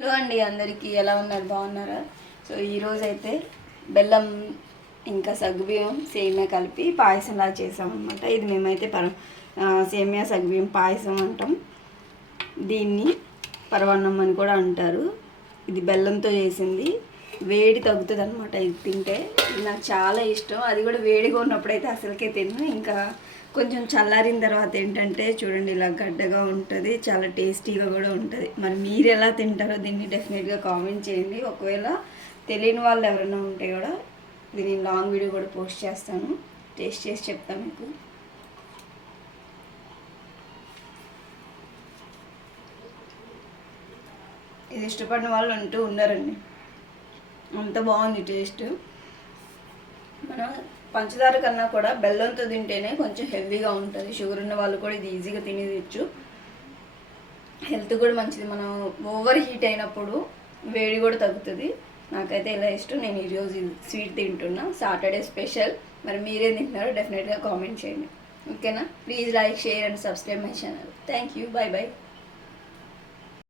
Hello అండి, అందరికీ ఎలా ఉన్నారు? బాగున్నారా? సో ఈరోజు అయితే బెల్లం ఇంకా సగ్గుబియ్యం సేమియా కలిపి పాయసంలా చేసామన్నమాట. ఇది మేమైతే సేమియా సగ్గుబియ్యం పాయసం అంటాం. దీన్ని పరవాన్నం అని కూడా అంటారు. ఇది బెల్లంతో చేసింది. వేడి తగ్గుతుంది అనమాట. ఇది తింటే ఇది నాకు చాలా ఇష్టం. అది కూడా వేడిగా ఉన్నప్పుడైతే అసలుకే తిన్ను. ఇంకా కొంచెం చల్లారిన తర్వాత ఏంటంటే చూడండి, ఇలా గడ్డగా ఉంటుంది, చాలా టేస్టీగా కూడా ఉంటుంది. మరి మీరు ఎలా తింటారో దీన్ని డెఫినెట్గా కామెంట్ చేయండి. ఒకవేళ తెలియని వాళ్ళు ఎవరైనా ఉంటే కూడా దీని లాంగ్ వీడియో కూడా పోస్ట్ చేస్తాను, టేస్ట్ చేసి చెప్తాను మీకు. ఇది ఇష్టపడిన వాళ్ళు అంటూ ఉన్నారండి, అంత బాగుంది టేస్ట్. మనం పంచదార కన్నా కూడా బెల్లంతో తింటేనే కొంచెం హెవీగా ఉంటుంది. షుగర్ ఉన్న వాళ్ళు కూడా ఇది ఈజీగా తినేయచ్చు. హెల్త్ కూడా మంచిది. మనం ఓవర్ హీట్ అయినప్పుడు వేడి కూడా తగ్గుతుంది. నాకైతే ఇలా ఇష్టం. నేను ఈరోజు స్వీట్ తింటున్నా, సాటర్డే స్పెషల్. మరి మీరేం తింటున్నారో డెఫినెట్గా కామెంట్ చేయండి. ఓకేనా? Please like, share and subscribe my channel. Thank you. By by.